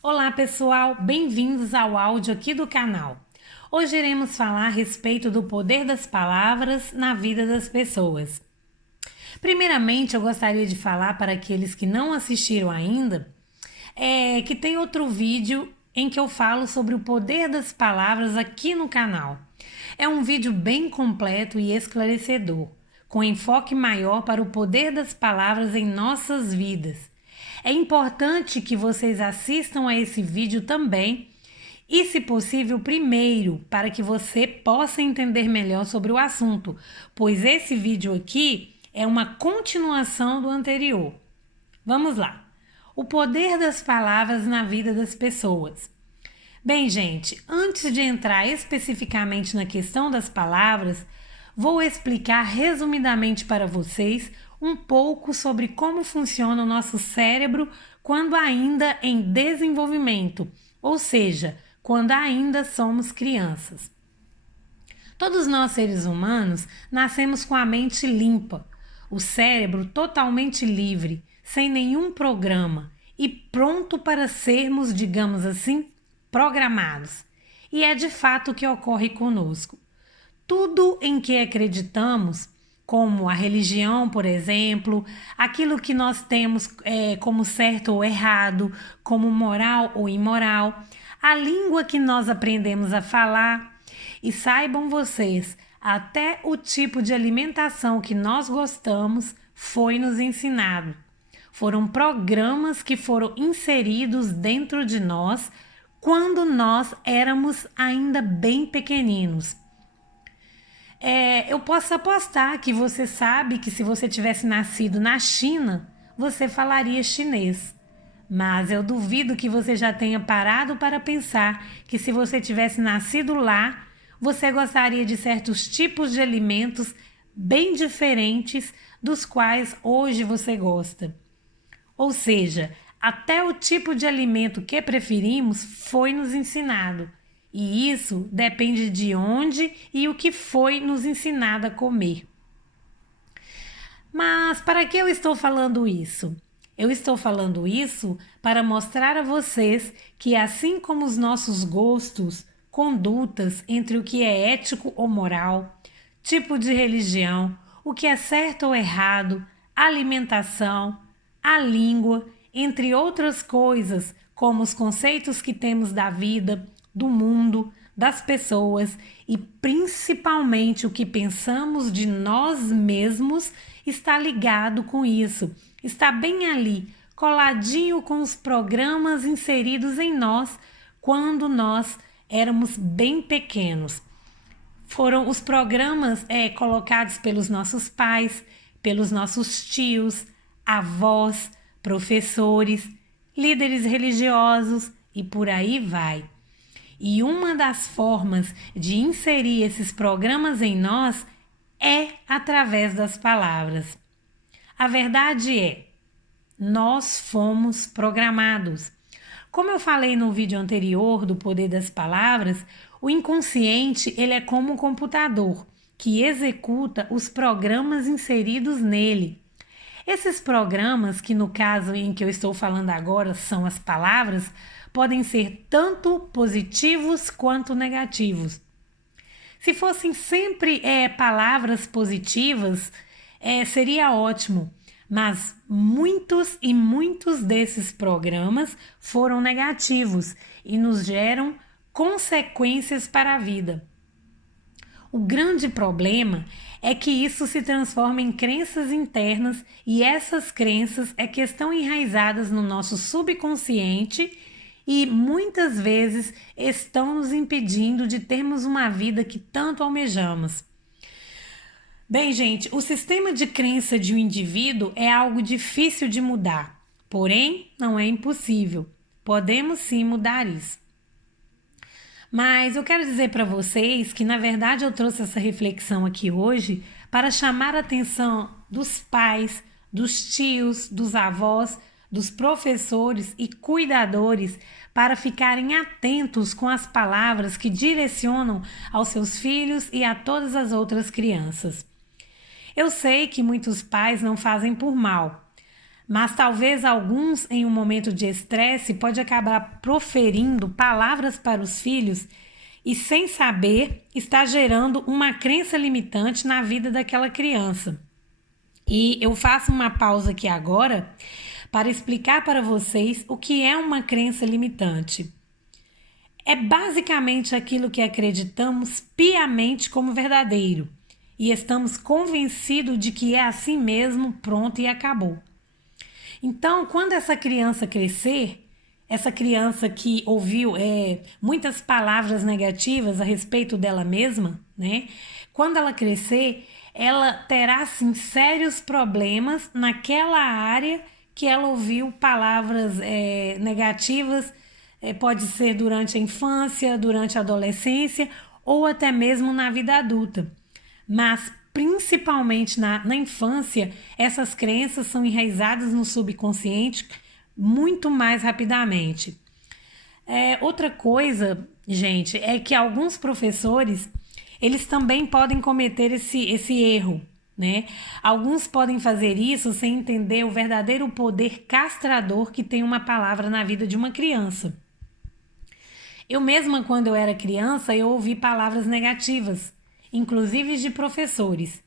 Olá pessoal, bem-vindos ao áudio aqui do canal. Hoje iremos falar a respeito do poder das palavras na vida das pessoas. Primeiramente, eu gostaria de falar para aqueles que não assistiram ainda, que tem outro vídeo em que eu falo sobre o poder das palavras aqui no canal. É um vídeo bem completo e esclarecedor, com enfoque maior para o poder das palavras em nossas vidas. É importante que vocês assistam a esse vídeo também e, se possível, primeiro, para que você possa entender melhor sobre o assunto, pois esse vídeo aqui é uma continuação do anterior. Vamos lá. O poder das palavras na vida das pessoas. Bem, gente, antes de entrar especificamente na questão das palavras, vou explicar resumidamente para vocês um pouco sobre como funciona o nosso cérebro quando ainda em desenvolvimento, ou seja, quando ainda somos crianças. Todos nós seres humanos nascemos com a mente limpa, o cérebro totalmente livre, sem nenhum programa e pronto para sermos, digamos assim, programados. E é de fato o que ocorre conosco. Tudo em que acreditamos, como a religião, por exemplo, aquilo que nós temos como certo ou errado, como moral ou imoral, a língua que nós aprendemos a falar, e saibam vocês, até o tipo de alimentação que nós gostamos foi nos ensinado. Foram programas que foram inseridos dentro de nós quando nós éramos ainda bem pequeninos. Eu posso apostar que você sabe que se você tivesse nascido na China, você falaria chinês. Mas eu duvido que você já tenha parado para pensar que se você tivesse nascido lá, você gostaria de certos tipos de alimentos bem diferentes dos quais hoje você gosta. Ou seja, até o tipo de alimento que preferimos foi nos ensinado. E isso depende de onde e o que foi nos ensinado a comer. Mas para que eu estou falando isso? Eu estou falando isso para mostrar a vocês que, assim como os nossos gostos, condutas entre o que é ético ou moral, tipo de religião, o que é certo ou errado, alimentação, a língua, entre outras coisas, como os conceitos que temos da vida, do mundo, das pessoas e principalmente o que pensamos de nós mesmos está ligado com isso. Está bem ali, coladinho com os programas inseridos em nós quando nós éramos bem pequenos. Foram os programas colocados pelos nossos pais, pelos nossos tios, avós, professores, líderes religiosos e por aí vai. E uma das formas de inserir esses programas em nós é através das palavras. A verdade é, nós fomos programados. Como eu falei no vídeo anterior do poder das palavras, o inconsciente ele é como um computador que executa os programas inseridos nele. Esses programas, que no caso em que eu estou falando agora são as palavras, podem ser tanto positivos quanto negativos. Se fossem sempre palavras positivas, seria ótimo, mas muitos desses programas foram negativos e nos geram consequências para a vida. O grande problema é que isso se transforma em crenças internas e essas crenças que estão enraizadas no nosso subconsciente e muitas vezes estão nos impedindo de termos uma vida que tanto almejamos. Bem, gente, o sistema de crença de um indivíduo é algo difícil de mudar, porém não é impossível. Podemos sim mudar isso. Mas eu quero dizer para vocês que, na verdade, eu trouxe essa reflexão aqui hoje para chamar a atenção dos pais, dos tios, dos avós, dos professores e cuidadores para ficarem atentos com as palavras que direcionam aos seus filhos e a todas as outras crianças. Eu sei que muitos pais não fazem por mal, mas talvez alguns em um momento de estresse pode acabar proferindo palavras para os filhos e sem saber está gerando uma crença limitante na vida daquela criança. E eu faço uma pausa aqui agora para explicar para vocês o que é uma crença limitante. É basicamente aquilo que acreditamos piamente como verdadeiro e estamos convencidos de que é assim mesmo, pronto e acabou. Então, quando essa criança crescer, essa criança que ouviu muitas palavras negativas a respeito dela mesma, né? Quando ela crescer, ela terá sim sérios problemas naquela área que ela ouviu palavras negativas, pode ser durante a infância, durante a adolescência ou até mesmo na vida adulta. Mas principalmente na infância, essas crenças são enraizadas no subconsciente muito mais rapidamente. Outra coisa, gente, é que alguns professores, eles também podem cometer esse erro, né? Alguns podem fazer isso sem entender o verdadeiro poder castrador que tem uma palavra na vida de uma criança. Eu mesma, quando eu era criança, eu ouvi palavras negativas, inclusive de professores.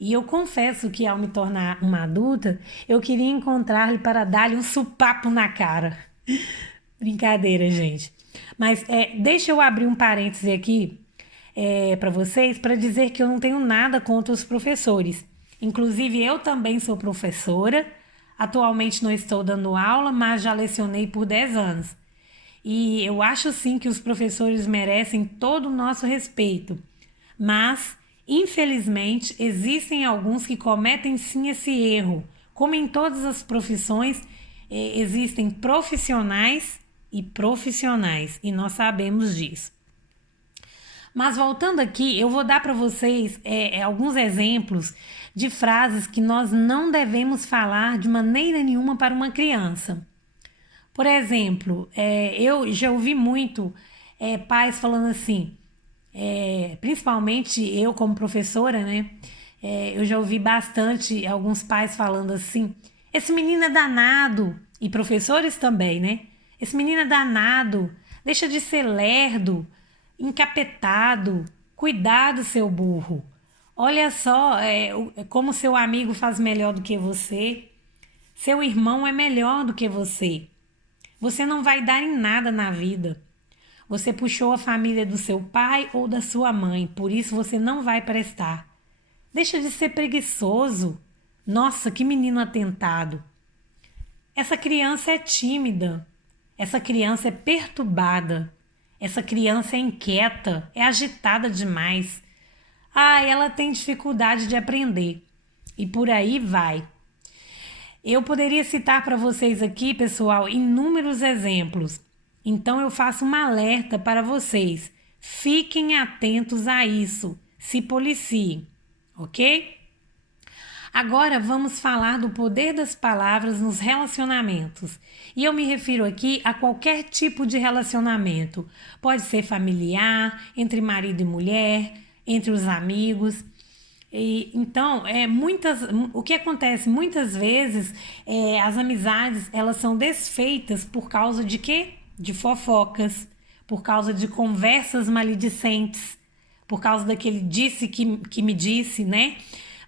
E eu confesso que ao me tornar uma adulta, eu queria encontrar-lhe para dar-lhe um supapo na cara. Brincadeira, gente. Mas deixa eu abrir um parêntese aqui para vocês para dizer que eu não tenho nada contra os professores. Inclusive, eu também sou professora. Atualmente não estou dando aula, mas já lecionei por 10 anos. E eu acho sim que os professores merecem todo o nosso respeito. Mas, infelizmente, existem alguns que cometem sim esse erro. Como em todas as profissões, existem profissionais e profissionais, e nós sabemos disso. Mas voltando aqui, eu vou dar para vocês alguns exemplos de frases que nós não devemos falar de maneira nenhuma para uma criança. Por exemplo, eu já ouvi muito pais falando assim, principalmente eu como professora, né? Eu já ouvi bastante alguns pais falando assim, esse menino é danado, e professores também, né? Esse menino é danado, deixa de ser lerdo, encapetado, cuidado, seu burro. Olha só como seu amigo faz melhor do que você, seu irmão é melhor do que você. Você não vai dar em nada na vida. Você puxou a família do seu pai ou da sua mãe, por isso você não vai prestar. Deixa de ser preguiçoso. Nossa, que menino atentado. Essa criança é tímida. Essa criança é perturbada. Essa criança é inquieta, é agitada demais. Ela tem dificuldade de aprender. E por aí vai. Eu poderia citar para vocês aqui, pessoal, inúmeros exemplos. Então eu faço um alerta para vocês. Fiquem atentos a isso. Se policiem, ok? Agora vamos falar do poder das palavras nos relacionamentos. E eu me refiro aqui a qualquer tipo de relacionamento. Pode ser familiar, entre marido e mulher, entre os amigos. Então, o que acontece muitas vezes, as amizades elas são desfeitas por causa de quê? De fofocas, por causa de conversas maledicentes, por causa daquele disse que me disse, né?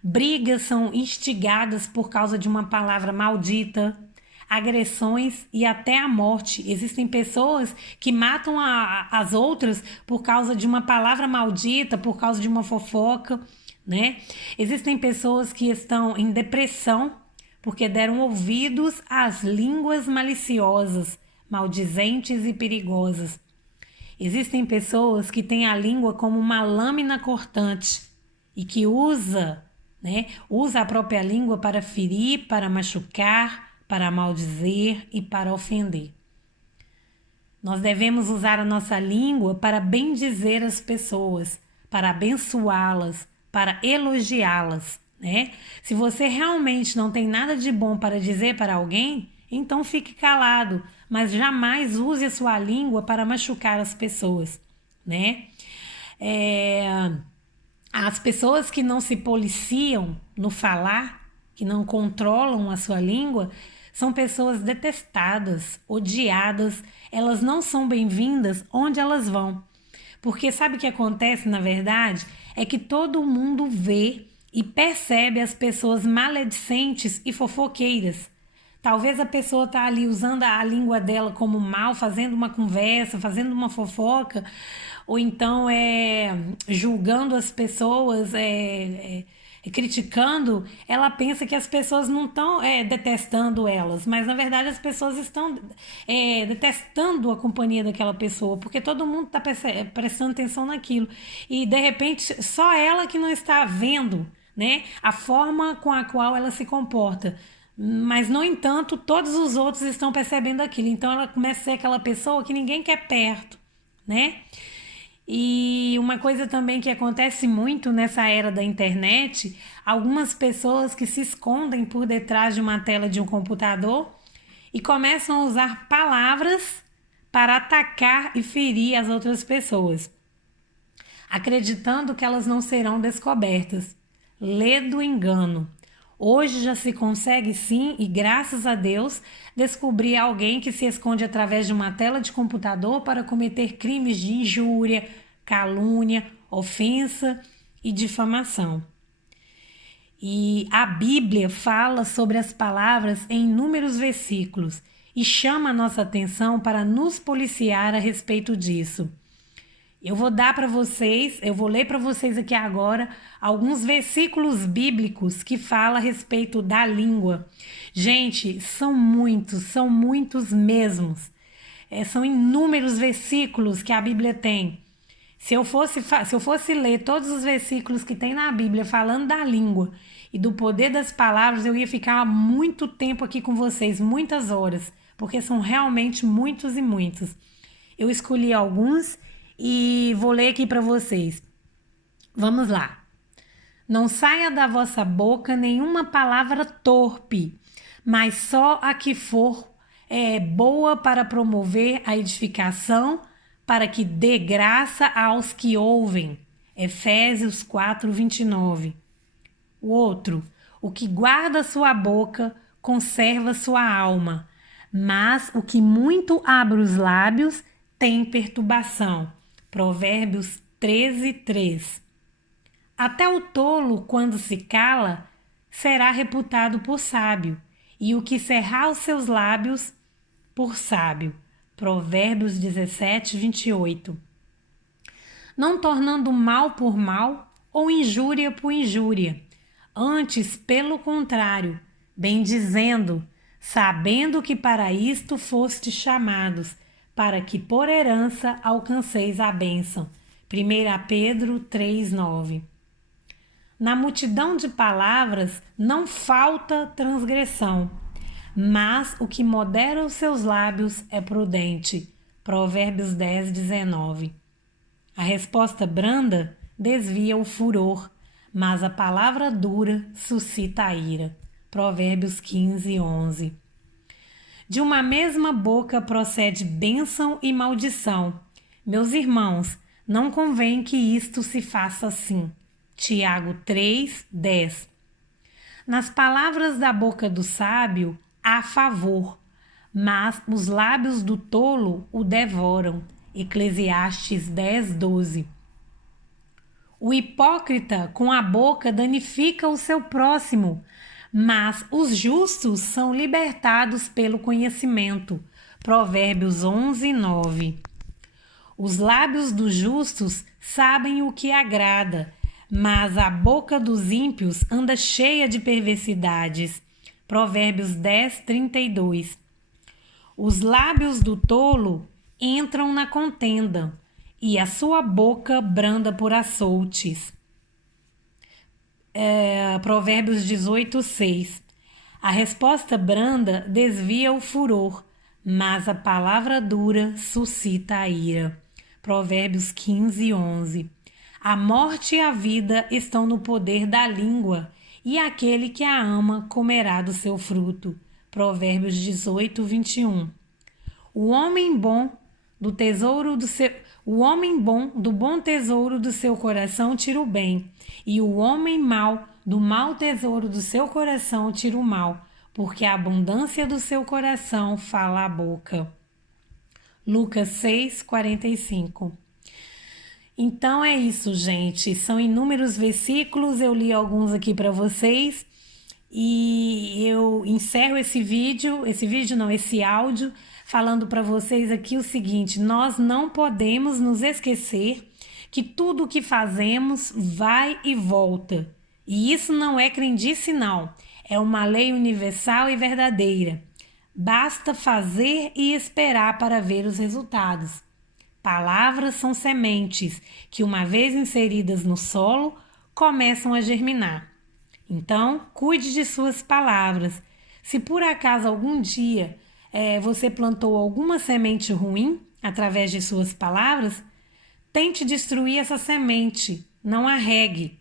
Brigas são instigadas por causa de uma palavra maldita, agressões e até a morte. Existem pessoas que matam as outras por causa de uma palavra maldita, por causa de uma fofoca, né? Existem pessoas que estão em depressão porque deram ouvidos às línguas maliciosas, maldizentes e perigosas. Existem pessoas que têm a língua como uma lâmina cortante e que usa a própria língua para ferir, para machucar, para maldizer e para ofender. Nós devemos usar a nossa língua para bendizer as pessoas, para abençoá-las, para elogiá-las, né? Se você realmente não tem nada de bom para dizer para alguém, então fique calado, mas jamais use a sua língua para machucar as pessoas, né? As pessoas que não se policiam no falar, que não controlam a sua língua, são pessoas detestadas, odiadas, elas não são bem-vindas onde elas vão. Porque sabe o que acontece, na verdade? É que todo mundo vê e percebe as pessoas maledicentes e fofoqueiras. Talvez a pessoa tá ali usando a língua dela como mal, fazendo uma conversa, fazendo uma fofoca, ou então julgando as pessoas, criticando. Ela pensa que as pessoas não estão detestando elas, mas na verdade as pessoas estão detestando a companhia daquela pessoa, porque todo mundo está prestando atenção naquilo. E de repente só ela que não está vendo, né, a forma com a qual ela se comporta. Mas, no entanto, todos os outros estão percebendo aquilo. Então, ela começa a ser aquela pessoa que ninguém quer perto, né? E uma coisa também que acontece muito nessa era da internet, algumas pessoas que se escondem por detrás de uma tela de um computador e começam a usar palavras para atacar e ferir as outras pessoas, acreditando que elas não serão descobertas. Lê do engano. Hoje já se consegue sim, e graças a Deus, descobrir alguém que se esconde através de uma tela de computador para cometer crimes de injúria, calúnia, ofensa e difamação. E a Bíblia fala sobre as palavras em inúmeros versículos e chama a nossa atenção para nos policiar a respeito disso. Eu vou ler para vocês aqui agora alguns versículos bíblicos que falam a respeito da língua. Gente, são muitos mesmos. São inúmeros versículos que a Bíblia tem. Se eu fosse ler todos os versículos que tem na Bíblia falando da língua e do poder das palavras, eu ia ficar muito tempo aqui com vocês, muitas horas, porque são realmente muitos e muitos. Eu escolhi alguns e vou ler aqui para vocês. Vamos lá. Não saia da vossa boca nenhuma palavra torpe, mas só a que for boa para promover a edificação, para que dê graça aos que ouvem. Efésios 4:29. O outro, o que guarda sua boca conserva sua alma, mas o que muito abre os lábios tem perturbação. Provérbios 13:3. Até o tolo, quando se cala, será reputado por sábio, e o que cerrar os seus lábios, por sábio. Provérbios 17:28. Não tornando mal por mal ou injúria por injúria, antes, pelo contrário, bendizendo, sabendo que para isto fostes chamados, para que por herança alcanceis a bênção. 1 Pedro 3:9. Na multidão de palavras não falta transgressão, mas o que modera os seus lábios é prudente. Provérbios 10:19. A resposta branda desvia o furor, mas a palavra dura suscita a ira. Provérbios 15:11. De uma mesma boca procede bênção e maldição. Meus irmãos, não convém que isto se faça assim. Tiago 3:10. Nas palavras da boca do sábio há favor, mas os lábios do tolo o devoram. Eclesiastes 10:12. O hipócrita com a boca danifica o seu próximo, mas os justos são libertados pelo conhecimento. Provérbios 11:9. Os lábios dos justos sabem o que agrada, mas a boca dos ímpios anda cheia de perversidades. Provérbios 10:32. Os lábios do tolo entram na contenda, e a sua boca branda por açoutes. Provérbios 18:6. A resposta branda desvia o furor, mas a palavra dura suscita a ira. Provérbios 15:11. A morte e a vida estão no poder da língua, e aquele que a ama comerá do seu fruto. Provérbios 18:21. O homem bom do bom tesouro do seu coração tira o bem, e o homem mau do mau tesouro do seu coração tira o mal. porque a abundância do seu coração fala a boca. Lucas 6:45. Então é isso, gente. São inúmeros versículos, eu li alguns aqui para vocês e eu encerro esse áudio falando para vocês aqui o seguinte: nós não podemos nos esquecer que tudo o que fazemos vai e volta. E isso não é crendice, não. É uma lei universal e verdadeira. Basta fazer e esperar para ver os resultados. Palavras são sementes que, uma vez inseridas no solo, começam a germinar. Então, cuide de suas palavras. Se por acaso algum dia você plantou alguma semente ruim através de suas palavras, tente destruir essa semente, não a regue.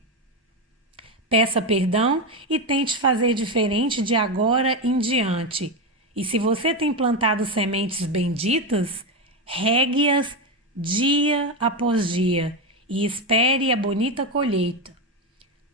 Peça perdão e tente fazer diferente de agora em diante. E se você tem plantado sementes benditas, regue-as dia após dia e espere a bonita colheita.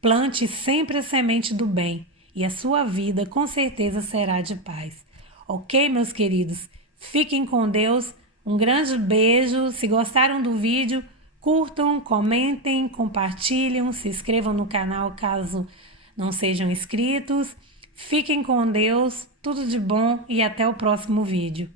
Plante sempre a semente do bem e a sua vida com certeza será de paz. Ok, meus queridos? Fiquem com Deus. Um grande beijo. Se gostaram do vídeo, curtam, comentem, compartilhem, se inscrevam no canal caso não sejam inscritos. Fiquem com Deus, tudo de bom e até o próximo vídeo.